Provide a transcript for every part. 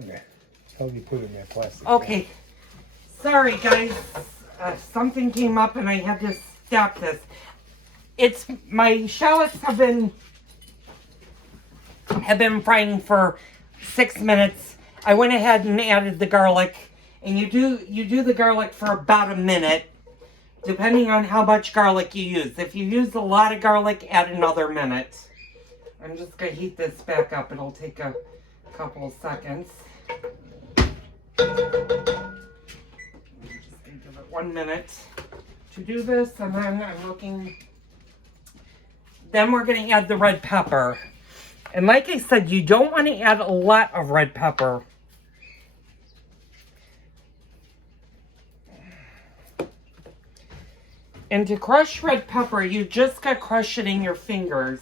Okay. I'll be putting that plastic. Okay. Sorry, guys. Something came up and I had to stop this. It's my shallots have been frying for 6 minutes. I went ahead and added the garlic, and you do the garlic for about a minute, depending on how much garlic you use. If you use a lot of garlic, add another minute. I'm just gonna heat this back up. It'll take a couple of seconds. I'm just gonna give it 1 minute to do this, and then then we're gonna add the red pepper. And like I said, you don't want to add a lot of red pepper. And to crush red pepper, you just gotta crush it in your fingers.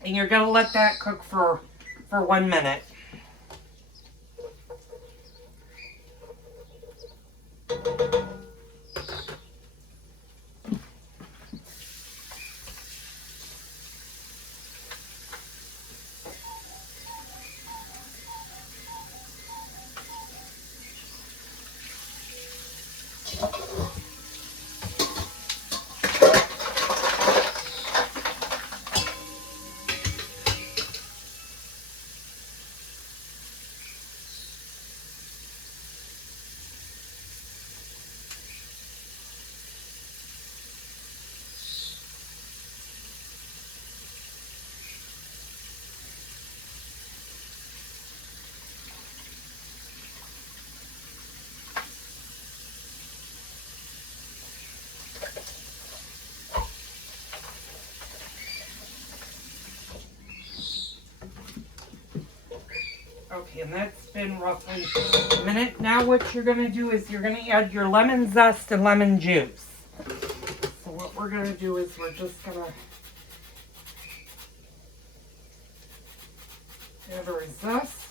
And you're gonna let that cook for 1 minute. Okay, and that's been roughly a minute. Now what you're going to do is you're going to add your lemon zest and lemon juice. So what we're going to do is we're just going to add our zest.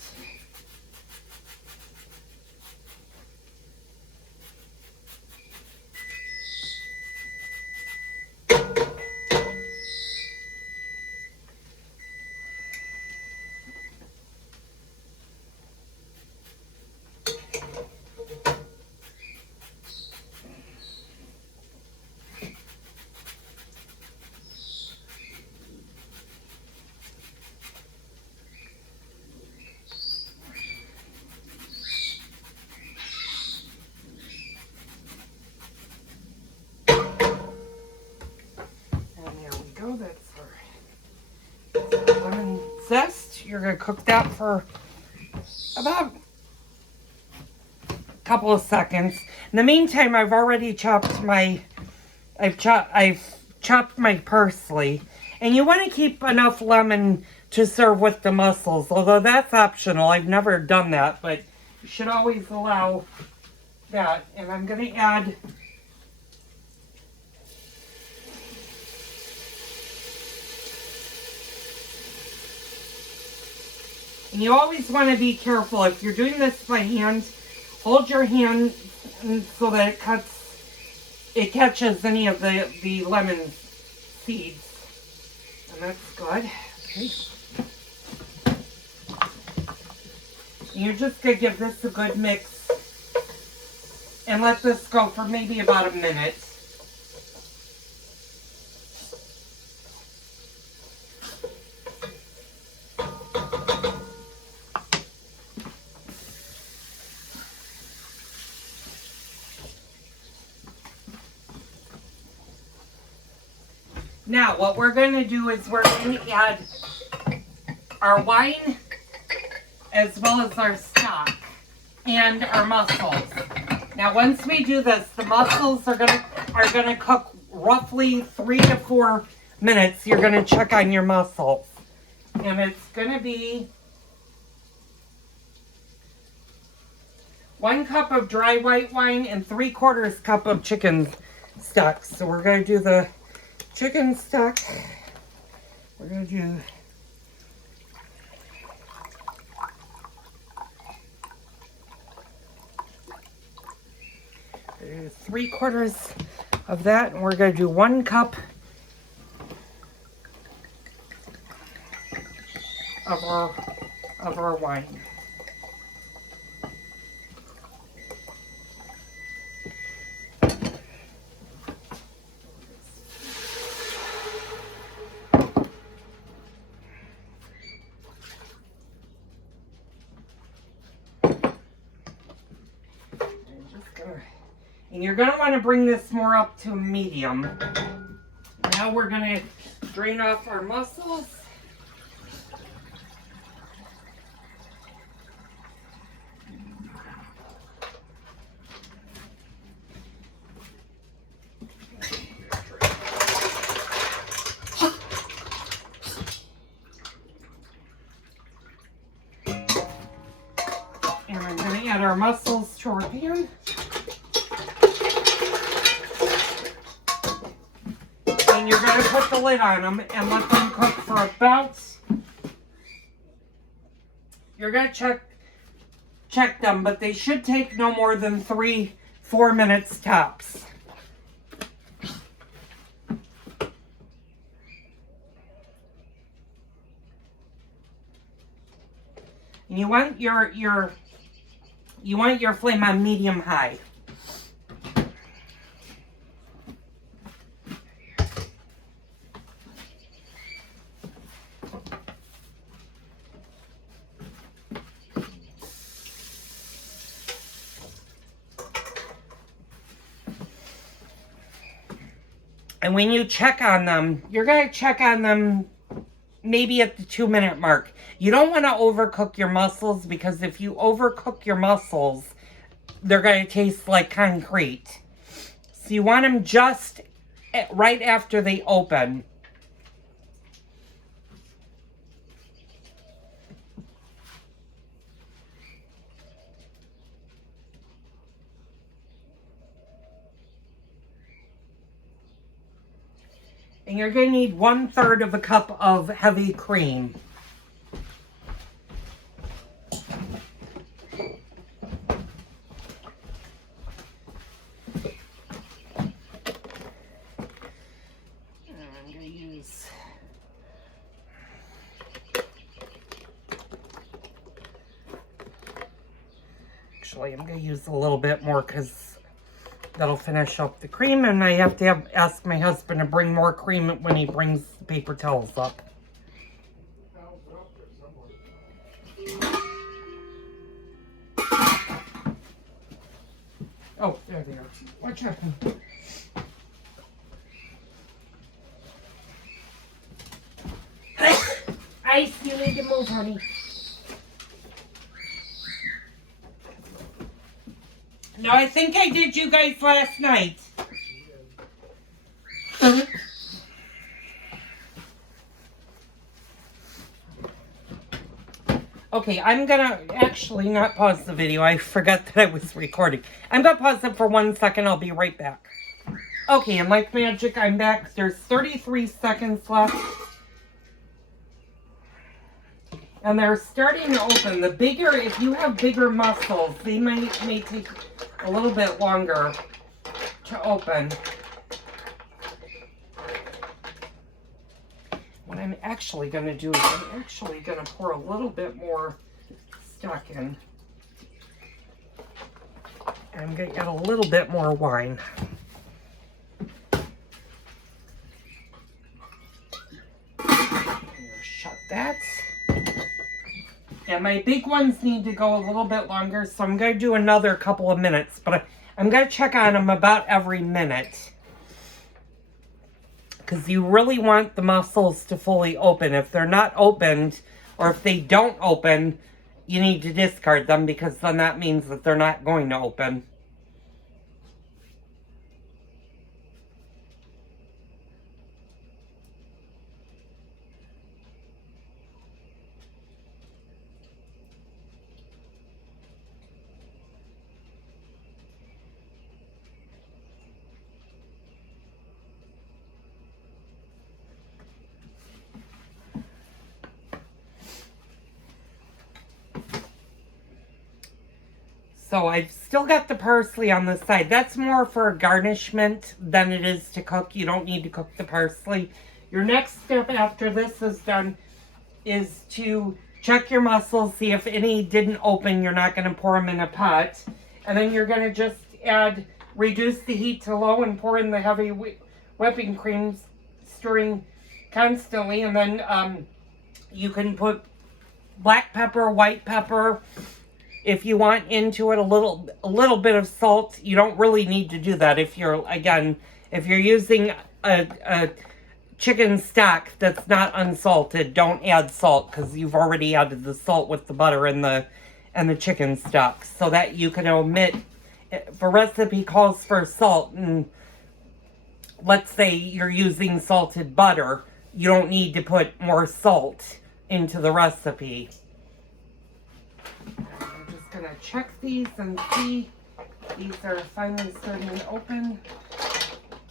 That's our lemon zest. You're going to cook that for about a couple of seconds. In the meantime, I've already chopped my parsley. And you want to keep enough lemon to serve with the mussels, although that's optional. I've never done that, but you should always allow that. And I'm going to add and you always want to be careful. If you're doing this by hand, hold your hand so that it catches any of the lemon seeds. And that's good. Okay. And you're just going to give this a good mix and let this go for maybe about a minute. Now, what we're going to do is we're going to add our wine as well as our stock and our mussels. Now, once we do this, the mussels are going to cook roughly 3 to 4 minutes. You're going to check on your mussels. And it's going to be 1 cup of dry white wine and 3/4 cup of chicken stock. So we're going to do the chicken stock. We're going to do 3/4 of that, and we're going to do 1 cup of our wine. And you're going to want to bring this more up to medium. Now we're going to drain off our mussels. And I'm going to add our mussels to our pan. And you're going to put the lid on them and let them cook for about, you're going to check them, but they should take no more than 3-4 minutes tops. And you want your flame on medium high. And when you check on them, you're going to check on them maybe at the 2-minute mark. You don't want to overcook your mussels, because if you overcook your mussels, they're going to taste like concrete. So you want them just right after they open. And you're going to need 1/3 of a cup of heavy cream. Actually, I'm going to use a little bit more because that'll finish up the cream, and I have to ask my husband to bring more cream when he brings the paper towels up. Oh, there they are. Watch out. Ice, you need to move, honey. No, I think I did you guys last night. Okay, I'm gonna actually not pause the video. I forgot that I was recording. I'm gonna pause it for 1 second. I'll be right back. Okay, and like magic, I'm back. There's 33 seconds left. And they're starting to open. The bigger, if you have bigger mussels, they may take a little bit longer to open. What I'm actually going to do is I'm actually going to pour a little bit more stock in. And I'm going to add a little bit more wine. Shut that. And my big ones need to go a little bit longer, so I'm going to do another couple of minutes. But I'm going to check on them about every minute. Because you really want the mussels to fully open. If they're not opened, or if they don't open, you need to discard them, because then that means that they're not going to open. So I've still got the parsley on the side. That's more for garnishment than it is to cook. You don't need to cook the parsley. Your next step after this is done is to check your mussels, see if any didn't open. You're not going to pour them in a pot. And then you're going to just reduce the heat to low and pour in the heavy whipping cream, stirring constantly. And then you can put black pepper, white pepper, if you want into it, a little bit of salt. You don't really need to do that if you're using a chicken stock that's not unsalted. Don't add salt because you've already added the salt with the butter and the chicken stock, so that you can omit. If a recipe calls for salt, and let's say you're using salted butter, you don't need to put more salt into the recipe. I'm just gonna check these and see. These are finally starting to open.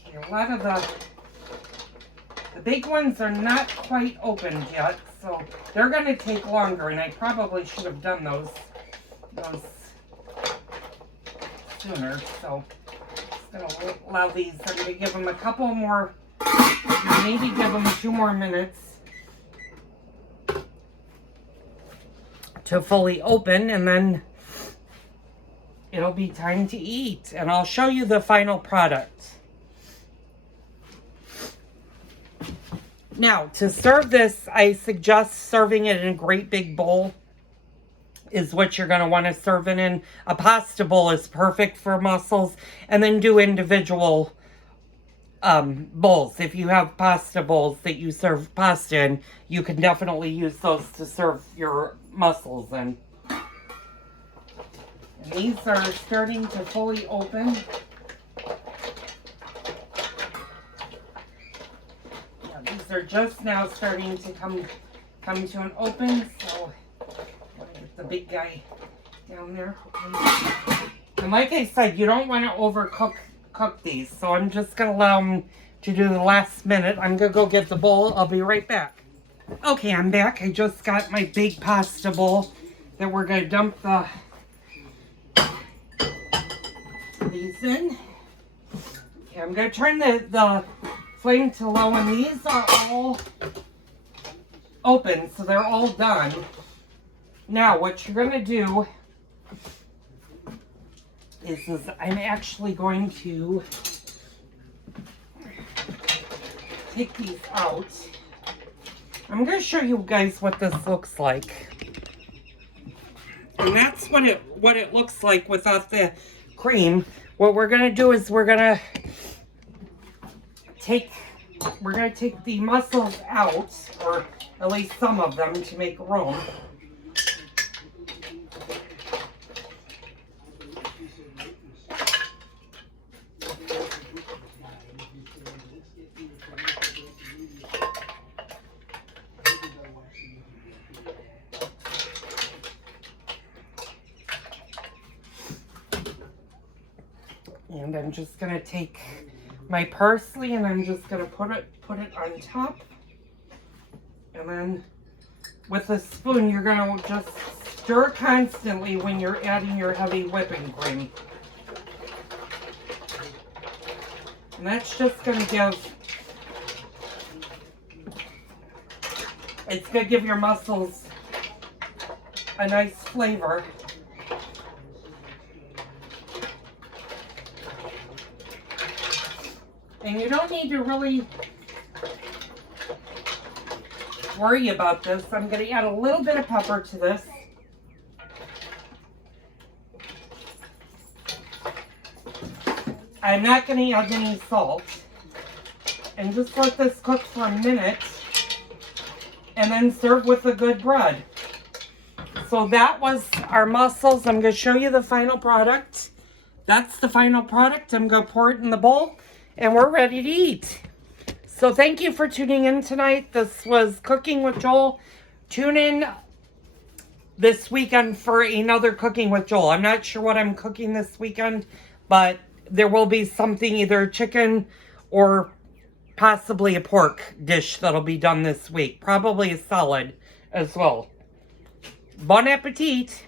Okay, a lot of the big ones are not quite opened yet, so they're gonna take longer, and I probably should have done those sooner. So I'm just gonna allow these. I'm gonna give them a couple more, maybe give them 2 more minutes to fully open, and then it'll be time to eat, and I'll show you the final product. Now, to serve this, I suggest serving it in a great big bowl is what you're going to want to serve it in. A pasta bowl is perfect for mussels, and then do individual bowls. If you have pasta bowls that you serve pasta in, you can definitely use those to serve your mussels in. And these are starting to fully open. Yeah, these are just now starting to come to an open, so I'm going to get the big guy down there. Okay. And like I said, you don't want to overcook these, so I'm just going to allow them to do the last minute. I'm going to go get the bowl. I'll be right back. Okay, I'm back. I just got my big pasta bowl that we're going to dump these in. Okay, I'm going to turn the flame to low, and these are all open, so they're all done. Now, what you're going to do is I'm actually going to take these out. I'm going to show you guys what this looks like. And that's what it looks like without the cream. What we're going to do is we're going to take the mussels out, or at least some of them, to make room. And I'm just going to take my parsley, and I'm just going to put it on top. And then with a spoon, you're going to just stir constantly when you're adding your heavy whipping cream. And that's just going to give your mussels a nice flavor. And you don't need to really worry about this. I'm going to add a little bit of pepper to this. I'm not going to add any salt. And just let this cook for a minute, and then serve with a good bread. So that was our mussels. I'm going to show you the final product. That's the final product. I'm going to pour it in the bowl, and we're ready to eat. So thank you for tuning in tonight. This was Cooking with Joel. Tune in this weekend for another Cooking with Joel. I'm not sure what I'm cooking this weekend, but there will be something, either chicken or possibly a pork dish that'll be done this week. Probably a salad as well. Bon appetit!